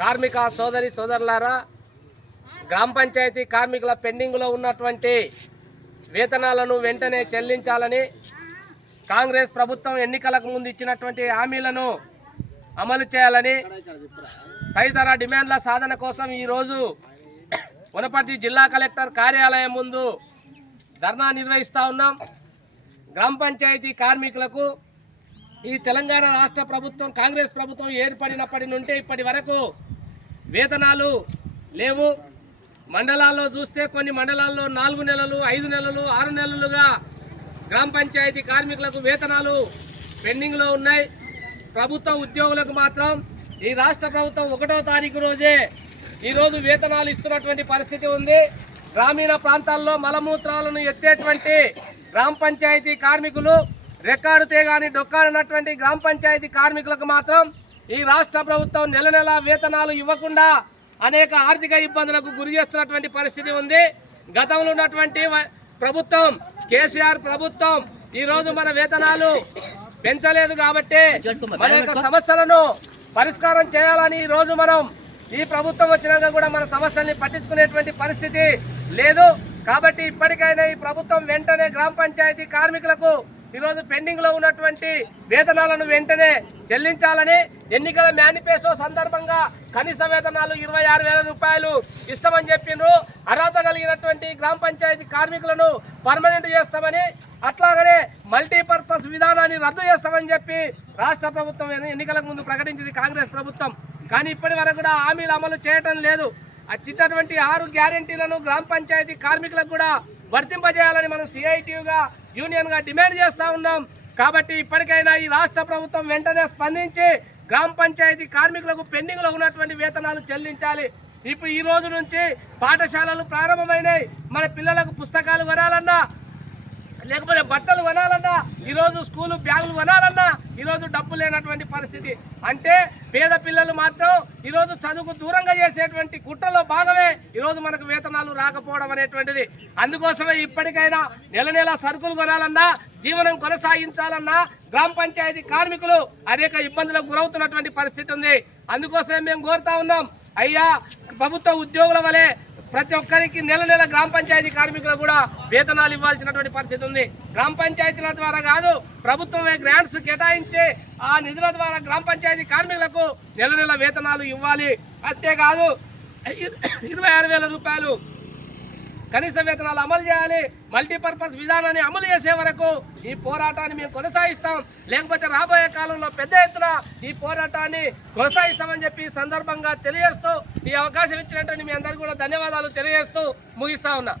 కార్మిక సోదరి సోదరులారా, గ్రామ పంచాయతీ కార్మికుల పెండింగ్లో ఉన్నటువంటి వేతనాలను వెంటనే చెల్లించాలని కాంగ్రెస్ ప్రభుత్వం ఎన్నికలకు ముందు ఇచ్చినటువంటి హామీలను అమలు చేయాలని తదితర డిమాండ్ల సాధన కోసం ఈరోజు వనపర్తి జిల్లా కలెక్టర్ కార్యాలయం ముందు ధర్నా నిర్వహిస్తూ ఉన్నాం. గ్రామ పంచాయతీ కార్మికులకు ఈ తెలంగాణ రాష్ట్ర ప్రభుత్వం కాంగ్రెస్ ప్రభుత్వం ఏర్పడినప్పటి నుండి ఇప్పటి వరకు వేతనాలు లేవు. మండలాల్లో చూస్తే కొన్ని మండలాల్లో 4 నెలలు 5 నెలలు 6 నెలలుగా గ్రామ పంచాయతీ కార్మికులకు వేతనాలు పెండింగ్లో ఉన్నాయి. ప్రభుత్వ ఉద్యోగులకు మాత్రం ఈ రాష్ట్ర ప్రభుత్వం 1వ తారీఖు రోజే ఈరోజు వేతనాలు ఇస్తున్నటువంటి పరిస్థితి ఉంది. గ్రామీణ ప్రాంతాల్లో మలమూత్రాలను ఎత్తేటువంటి గ్రామ పంచాయతీ కార్మికులు, రెక్కాడితే కానీ డొక్కాడినటువంటి గ్రామ పంచాయతీ కార్మికులకు మాత్రం ఈ రాష్ట్ర ప్రభుత్వం నెల నెల వేతనాలు ఇవ్వకుండా అనేక ఆర్థిక ఇబ్బందులకు గురి చేస్తున్నటువంటి పరిస్థితి ఉంది. గతంలో ఉన్నటువంటి ప్రభుత్వం కేసీఆర్ ప్రభుత్వం ఈరోజు మన వేతనాలు పెంచలేదు కాబట్టి మన యొక్క సమస్యలను పరిష్కారం చేయాలని ఈరోజు మనం ఈ ప్రభుత్వం వచ్చినాక కూడా మన సమస్యల్ని పట్టించుకునేటువంటి పరిస్థితి లేదు. కాబట్టి ఇప్పటికైనా ఈ ప్రభుత్వం వెంటనే గ్రామ పంచాయతీ కార్మికులకు ఈరోజు పెండింగ్లో ఉన్నటువంటి వేతనాలను వెంటనే చెల్లించాలని, ఎన్నికల మేనిఫెస్టో సందర్భంగా కనీస వేతనాలు 26,000 రూపాయలు ఇస్తామని చెప్పిండ్రు. అర్హత కలిగినటువంటి గ్రామ పంచాయతీ కార్మికులను పర్మనెంట్ చేస్తామని, అట్లాగనే మల్టీపర్పస్ విధానాన్ని రద్దు చేస్తామని చెప్పి రాష్ట్ర ప్రభుత్వం ఎన్నికలకు ముందు ప్రకటించింది కాంగ్రెస్ ప్రభుత్వం. కానీ ఇప్పటి వరకు కూడా హామీలు అమలు చేయటం లేదు. ఇచ్చినటువంటి 6 గ్యారెంటీలను గ్రామ పంచాయతీ కార్మికులకు కూడా వర్తింపజేయాలని మనం సిఐటియుగా యూనియన్గా డిమాండ్ చేస్తూ ఉన్నాం. కాబట్టి ఇప్పటికైనా ఈ రాష్ట్ర ప్రభుత్వం వెంటనే స్పందించి గ్రామ పంచాయతీ కార్మికులకు పెండింగ్లో ఉన్నటువంటి వేతనాలు చెల్లించాలి. ఇప్పుడు ఈ రోజు నుంచి పాఠశాలలు ప్రారంభమైనాయి. మన పిల్లలకు పుస్తకాలు కొనాలన్నా, లేకపోతే బట్టలు కొనాలన్నా, ఈరోజు స్కూలు బ్యాగులు కొనాలన్నా ఈరోజు డబ్బు లేనటువంటి పరిస్థితి. అంటే పేద పిల్లలు మాత్రం ఈరోజు చదువుకు దూరంగా చేసేటువంటి కుట్రలో భాగమే ఈరోజు మనకు వేతనాలు రాకపోవడం అనేటువంటిది. అందుకోసమే ఇప్పటికైనా నెల నెల సరుకులు కొనాలన్నా, జీవనం కొనసాగించాలన్నా గ్రామ పంచాయతీ కార్మికులు అనేక ఇబ్బందులకు గురవుతున్నటువంటి పరిస్థితి ఉంది. అందుకోసమే మేము కోరుతా ఉన్నాం, అయ్యా ప్రభుత్వ ఉద్యోగుల వలె ప్రతి ఒక్కరికి నెల నెల గ్రామ పంచాయతీ కార్మికులకు కూడా వేతనాలు ఇవ్వాల్సినటువంటి పరిస్థితి ఉంది. గ్రామ పంచాయతీల ద్వారా కాదు, ప్రభుత్వమే గ్రాంట్స్ కేటాయించి ఆ నిధుల ద్వారా గ్రామ పంచాయతీ కార్మికులకు నెల నెల వేతనాలు ఇవ్వాలి. అంతేకాదు 26,000 రూపాయలు కనీస వేతనాలు అమలు చేయాలి. మల్టీపర్పస్ విధానాన్ని అమలు చేసే వరకు ఈ పోరాటాన్ని మేము కొనసాగిస్తాం. లేకపోతే రాబోయే కాలంలో పెద్ద ఎత్తున ఈ పోరాటాన్ని కొనసాగిస్తామని చెప్పి సందర్భంగా తెలియజేస్తూ ఈ అవకాశం ఇచ్చినటువంటి మీ అందరికీ కూడా ధన్యవాదాలు తెలియజేస్తూ ముగిస్తా ఉన్నా.